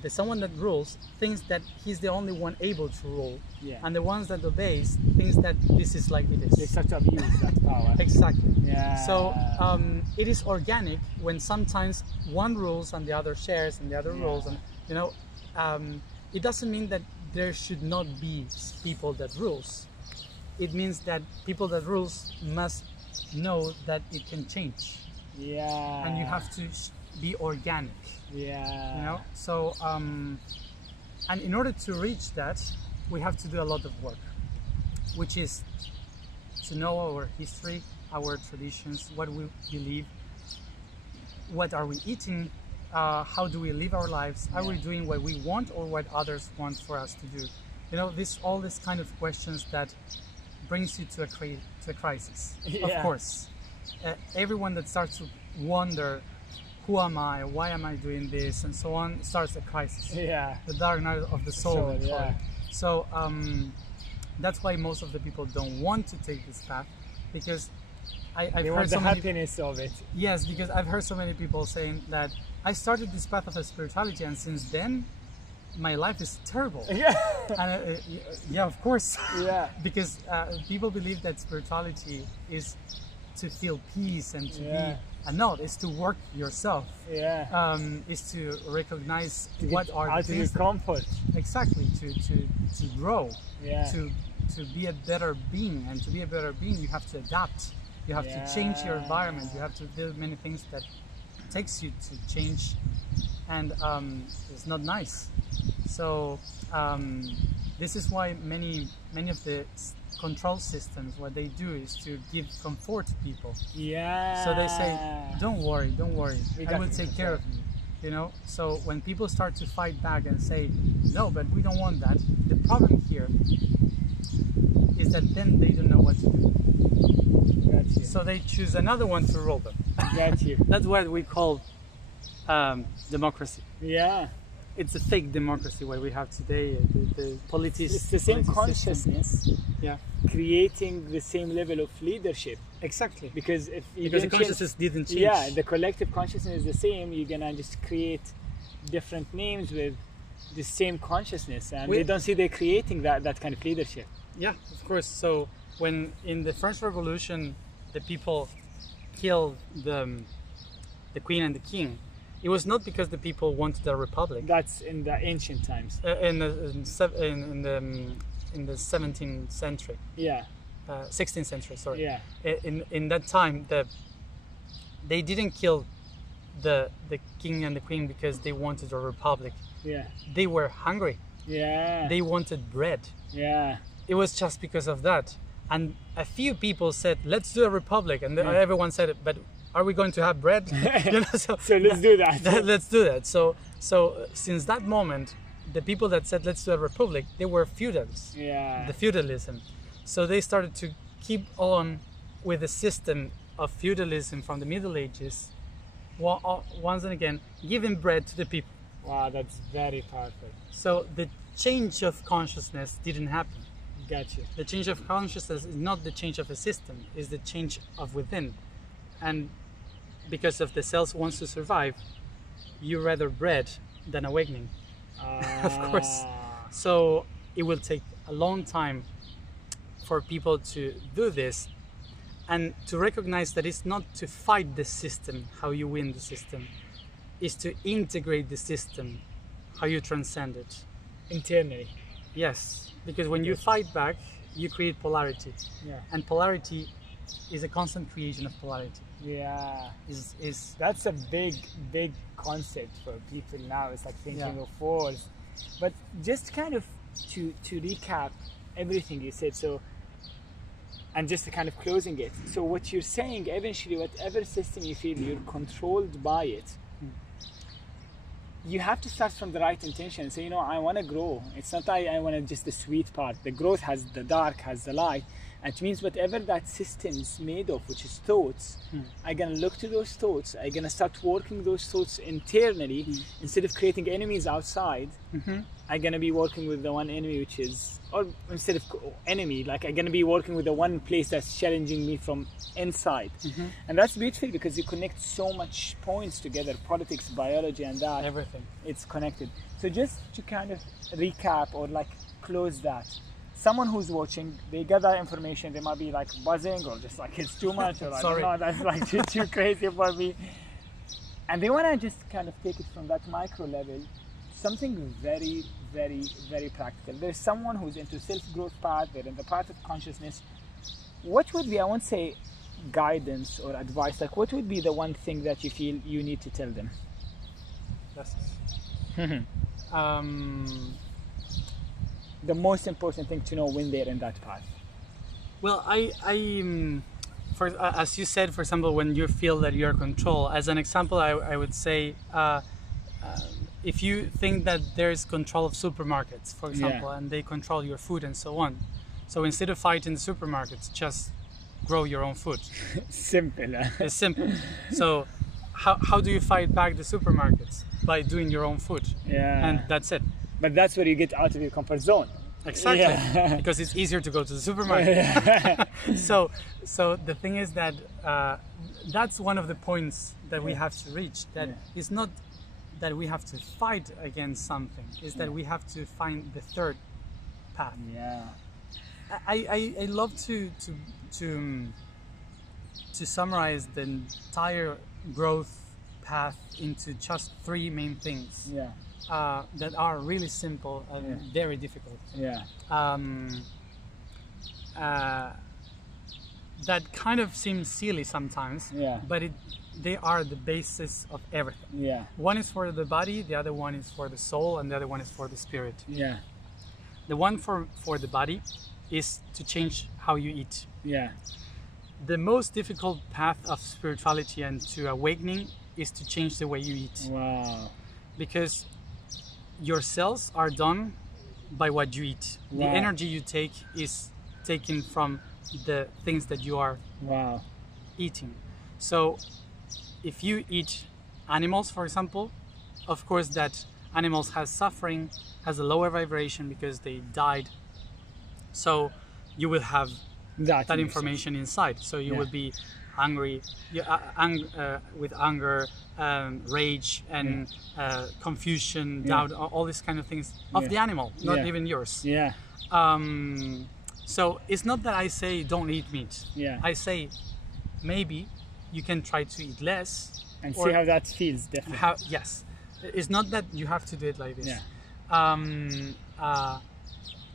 the someone that rules thinks that he's the only one able to rule, and the ones that obeys thinks that this is like it is. They start to abuse that power. Exactly. Yeah. So it is organic when sometimes one rules and the other shares and the other rules, and you know, it doesn't mean that there should not be people that rules. It means that people that rules must know that it can change. Yeah. And you have to be organic. Yeah. You know. So and in order to reach that, we have to do a lot of work, which is to know our history, our traditions, what we believe, what are we eating, how do we live our lives, are we doing what we want or what others want for us to do? You know, all these kind of questions that brings you to a crisis. Of course, everyone that starts to wonder, who am I, why am I doing this, and so on, starts a crisis. Yeah. The dark night of the soul. So that's why most of the people don't want to take this path, because I've heard so many happiness of it. Yes, because I've heard so many people saying that I started this path of spirituality, and since then my life is terrible. Yeah. And, yeah, of course. Yeah. Because people believe that spirituality is to feel peace and to be, and no, it's to work yourself. Yeah. Is to recognize what are the things. Comfort. Exactly. To grow. Yeah. To be a better being, and to be a better being, you have to adapt. You have to change your environment. You have to do many things that takes you to change, and it's not nice. So this is why many of the control systems, what they do is to give comfort to people. Yeah. So they say, don't worry, I will take care of you. You know. So when people start to fight back and say, no, but we don't want that, the problem here is that then they don't know what to do. Gotcha. So they choose another one to rule them. Got you. That's what we call democracy. Yeah. it's a fake democracy what we have today. The politics. It's the same system. consciousness Yeah, creating the same level of leadership. exactly. Because if you Because the didn't consciousness didn't change. yeah, the collective consciousness is the same. You're gonna just create different names with the same consciousness, and they don't see they're creating that kind of leadership. Yeah, of course. So when in the first revolution, the people killed the queen and the king, it was not because the people wanted a republic. That's in the ancient times. In the 17th century, Yeah, 16th century. Sorry. yeah, In that time, they didn't kill the king and the queen because they wanted a republic. yeah, They were hungry. yeah, They wanted bread. yeah. It was just because of that. And a few people said, let's do a republic. And everyone said, but are we going to have bread? You know, So let's do that. let's do that. So since that moment, the people that said, let's do a republic, they were feudals, Yeah, the feudalism. So they started to keep on with the system of feudalism from the Middle Ages, once and again, giving bread to the people. wow, that's very powerful. So the change of consciousness didn't happen. Got you. The change of consciousness is not the change of a system, it's the change of within. And because of the cells wants to survive, you rather bread than awakening, of course. So it will take a long time for people to do this and to recognize that it's not to fight the system, how you win the system, is to integrate the system, how you transcend it. Internally. Yes, because when you fight back, you create polarity. Yeah. And polarity is a constant creation of polarity. Yeah. Is That's a big concept for people now. It's like thinking Yeah. of wars. But just kind of to recap everything you said, so, and just kind of closing it. So what you're saying, eventually, whatever system you feel you're controlled by it, you have to start from the right intention. So, I want to grow. It's not I want to just the sweet part. The growth has the dark, has the light. And it means whatever that system's made of, which is thoughts, I'm going to look to those thoughts. I'm going to start working those thoughts internally. Instead of creating enemies outside, I'm going to be working with the one enemy, which is, or instead of enemy, like I'm going to be working with the one place that's challenging me from inside. And that's beautiful because you connect so much points together, politics, biology, and that. everything. It's connected. So just to kind of recap or like close that, someone who's watching, they get that information, they might be like buzzing or just like it's too much or like, Sorry. no, that's like too crazy for me. And they want to just kind of take it from that micro level, something very, very, very practical. There's someone who's into self-growth path, they're in the path of consciousness. What would be, I won't say guidance or advice, like what would be the one thing that you feel you need to tell them? Yes. The most important thing to know when they're in that path. Well, as you said, for example, when you feel that you're in control, as an example, I would say, if you think that there's control of supermarkets, for example, and they control your food and so on. So instead of fighting the supermarkets, just grow your own food. Simple. It's simple. So how do you fight back the supermarkets? By doing your own food. Yeah. And that's it. But that's where you get out of your comfort zone. Exactly. Yeah. Because it's easier to go to the supermarket. So the thing is that that's one of the points that we have to reach. That it's not that we have to fight against something. It's that we have to find the third path. Yeah. I love to summarize the entire growth path into just three main things. Yeah. That are really simple and very difficult. Yeah. That kind of seems silly sometimes, but they are the basis of everything. Yeah. One is for the body, the other one is for the soul, and the other one is for the spirit. Yeah. The one for the body is to change how you eat. Yeah. The most difficult path of spirituality and to awakening is to change the way you eat. Wow. Because your cells are done by what you eat. Wow. The energy you take is taken from the things that you are eating. So if you eat animals, for example, of course that Animals has suffering, has a lower vibration because they died. So you will have that information inside. So you will be angry, with anger, rage, and confusion, doubt, all these kind of things of the animal, not even yours. Yeah. So it's not that I say don't eat meat. Yeah. I say maybe you can try to eat less and see how that feels. Definitely. Yes. It's not that you have to do it like this. Yeah.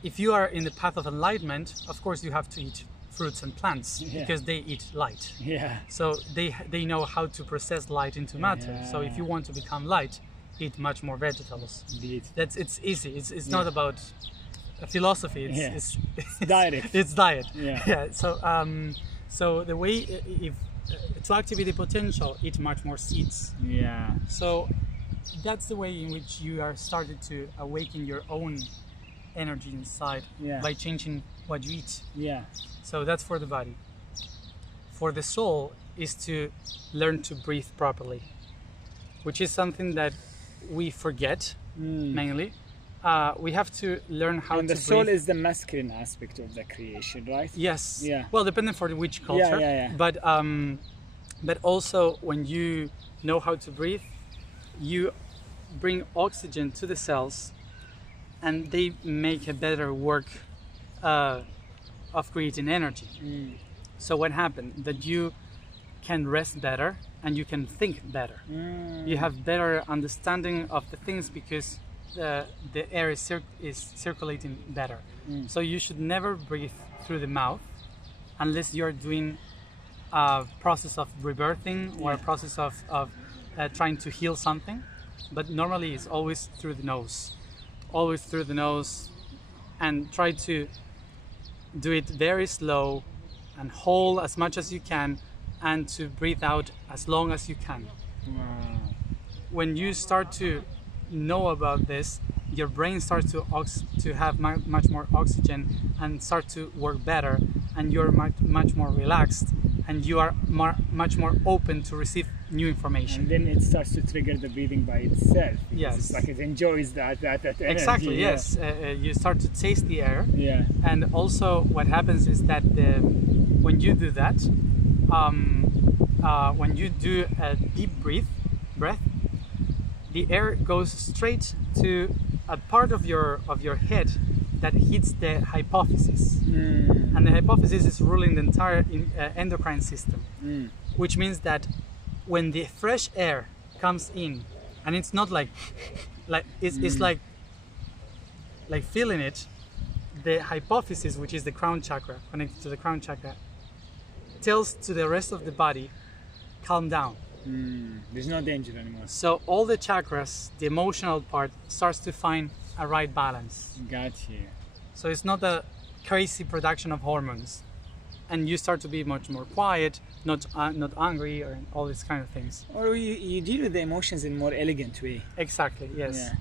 If you are in the path of enlightenment, of course you have to eat fruits and plants because they eat light. Yeah. So they know how to process light into matter. Yeah. So if you want to become light, eat much more vegetables. Indeed. It's easy. It's not about a philosophy. It's diet. It's diet. Yeah. Yeah. So the way to activate the potential, eat much more seeds. Yeah. So that's the way in which you are started to awaken your own energy inside by changing what you eat. Yeah. So that's for the body. For the soul is to learn to breathe properly, which is something that we forget mainly. We have to learn how to breathe. And the soul is the masculine aspect of the creation, right? Yes. Yeah. Well, depending for which culture. Yeah. But also when you know how to breathe, you bring oxygen to the cells, and they make a better work of creating energy. So what happened? That you can rest better and you can think better. You have better understanding of the things because the air is circulating better. So you should never breathe through the mouth unless you're doing a process of rebirthing or a process of trying to heal something. But normally it's always through the nose. Always through the nose, and try to do it very slow and hold as much as you can, and to breathe out as long as you can. When you start to know about this, your brain starts to have much more oxygen and start to work better, and you're much more relaxed, and you are much more open to receive new information. And then it starts to trigger the breathing by itself. Yes. It's like it enjoys that energy. Exactly, yes. You start to taste the air. Yeah. And also what happens is that when you do that, when you do a deep breath, the air goes straight to a part of your head that hits the hypophysis. And the hypophysis is ruling the entire endocrine system, which means that when the fresh air comes in, and it's not like it's like feeling it, the hypophysis, which is the crown chakra, connected to the crown chakra, tells to the rest of the body, calm down. There's no danger anymore. So all the chakras, the emotional part, starts to find a right balance. Got you. So it's not a crazy production of hormones, and you start to be much more quiet, not angry, or all these kind of things. Or you deal with the emotions in a more elegant way. Exactly. Yes. Yeah.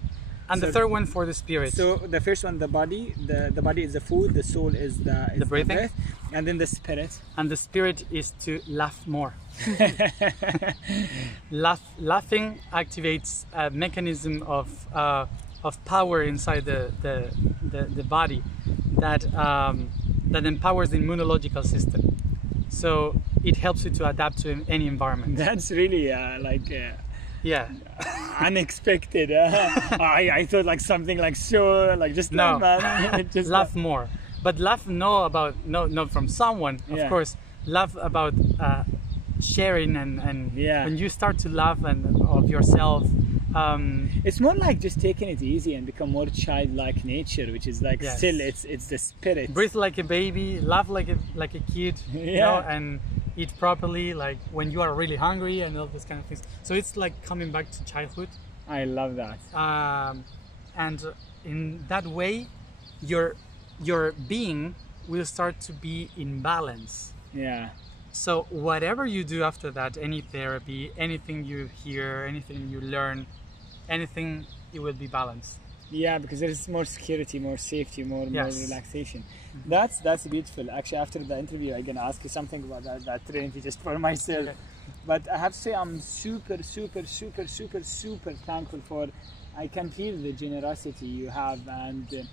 And the third one for the spirit. So the first one, the body. The body is the food. The soul is the breathing. Breath, and then the spirit. And the spirit is to laugh more. Laughing activates a mechanism of power inside the body that empowers the immunological system. So it helps you to adapt to any environment. That's really unexpected. I thought like something like just no. Man. Just laugh more, but laugh not from someone. Of course, laugh about sharing and when you start to laugh of yourself. It's more like just taking it easy and become more childlike nature, which is like still it's the spirit. Breathe like a baby, laugh like a kid, you know, and eat properly, like when you are really hungry and all these kind of things. So it's like coming back to childhood. I love that. And in that way, your being will start to be in balance. Yeah. So whatever you do after that, any therapy, anything you hear, anything you learn, anything, it will be balanced. Yeah, because there is more security, more safety, more relaxation. That's beautiful. Actually, after the interview, I'm gonna ask you something about that trinity just for myself. Okay. But I have to say, I'm super thankful for I can feel the generosity you have, and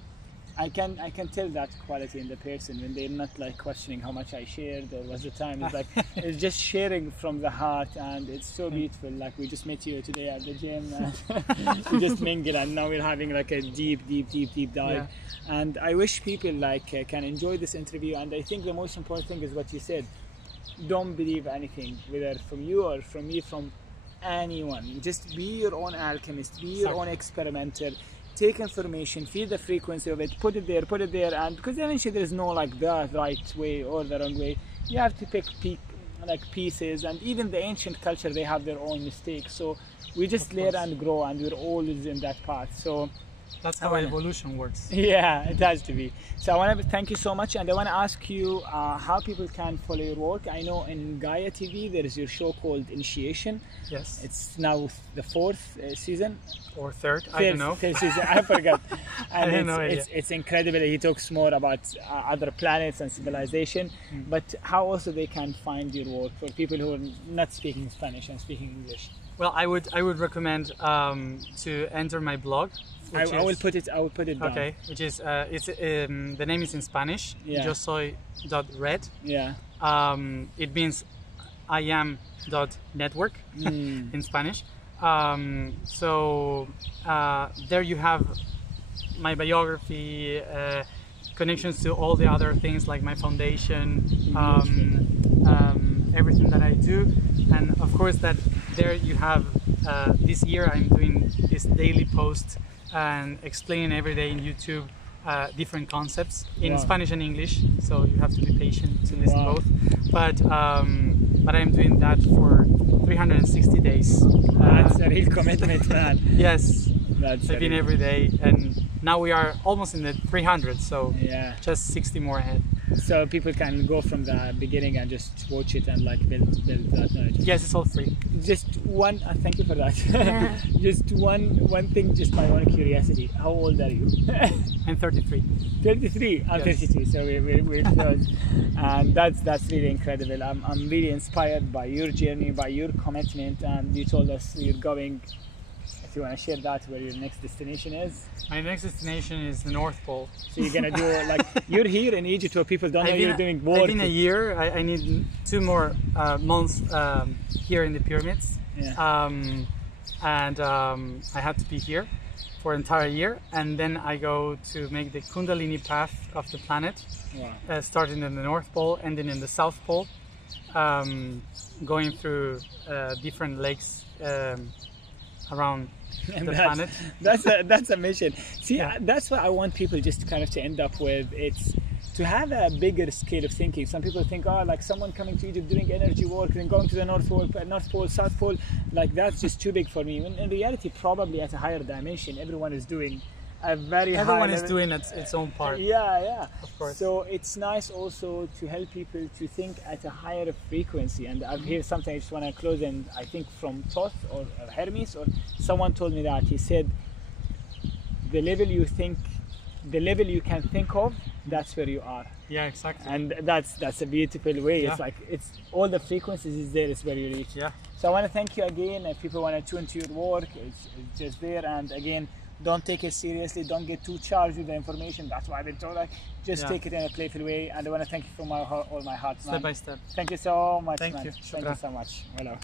I can tell that quality in the person when they're not like questioning how much I shared or what's the time. It's like it's just sharing from the heart, and it's so beautiful. Like we just met you today at the gym, and we just mingle, and now we're having like a deep dive. And I wish people like can enjoy this interview. And I think the most important thing is what you said. Don't believe anything, whether from you or from me, from anyone. Just be your own alchemist, be your own experimenter. Take information, feel the frequency of it, put it there, and because eventually there is no like the right way or the wrong way. You have to pick like pieces, and even the ancient culture, they have their own mistakes. So we just learn and grow, and we're always in that path. So that's how evolution works. Yeah, it has to be. So I want to thank you so much, and I want to ask you how people can follow your work. I know in Gaia TV there is your show called Initiation. Yes. It's now the 4th season. Or third, I don't know. Third season, I forgot. And I have no idea. It's incredible. He talks more about other planets and civilization. But how also they can find your work for people who are not speaking Spanish and speaking English? Well, I would recommend to enter my blog. I will put it down. Okay, which is the name is in Spanish. Yeah. Yosoy.red. Yeah. It means Ayam.network in Spanish. So there you have my biography, connections to all the other things like my foundation, everything that I do, and of course that there you have this year I'm doing this daily post and explaining every day in YouTube different concepts in Spanish and English, so you have to be patient to listen both. But I'm doing that for 360 days. That's a real commitment, man. Yes, I've been every day, and now we are almost in the 300, so just 60 more ahead. So people can go from the beginning and just watch it and like build that knowledge. Yes, it's all free. Just one, thank you for that. Just one thing, just my own curiosity. How old are you? I'm 33. 33. I'm 32, so we're close. And that's really incredible. I'm really inspired by your journey, by your commitment, and you told us you're going. If you want to share that, where your next destination is? My next destination is the North Pole. So you're gonna do like you're here in Egypt where people don't know you're doing work. I've been a year. I need 2 more months here in the pyramids, and I had to be here for an entire year, and then I go to make the Kundalini path of the planet, starting in the North Pole, ending in the South Pole, going through different lakes around the planet. That's a mission. See, that's what I want people just kind of to end up with. It's to have a bigger scale of thinking. Some people think, like someone coming to Egypt doing energy work, then going to the North Pole, South Pole, like that's just too big for me. When in reality, probably at a higher dimension, everyone is doing a very high Everyone is level. doing its own part. Yeah. Of course. So it's nice also to help people to think at a higher frequency. And I've heard something I just want to close, and I think from Thoth or Hermes, or someone told me that. He said, the level you can think of, that's where you are. Yeah, exactly. And that's a beautiful way. Yeah. It's like it's all the frequencies is there, is where you reach. Yeah. So I want to thank you again. If people want to tune to your work, it's just there. And again, don't take it seriously. Don't get too charged with the information. That's why I've been told. Just take it in a playful way. And I want to thank you from all my heart, man. Step by step. Thank you so much, Thank man. you. Thank you so much. Hello.